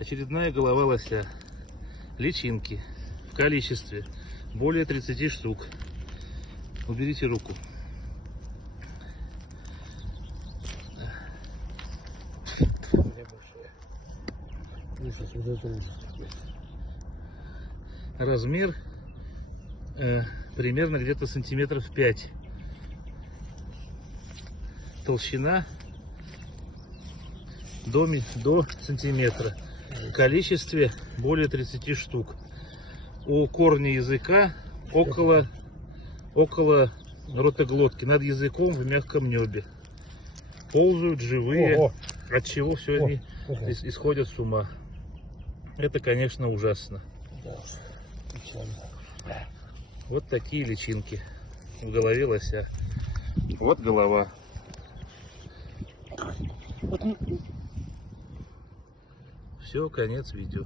Очередная голова лося. Личинки в количестве более 30 штук. Уберите руку. Ужас, вот это ужас. Размер примерно где-то сантиметров 5. Толщина до сантиметра. В количестве более 30 штук. У корня языка около ротоглотки, над языком в мягком небе. Ползают живые, Ого. от чего все они Ого. исходят с ума. Это, конечно, ужасно. Да уж, печально. Вот такие личинки в голове лося. Вот голова. Все, конец видео.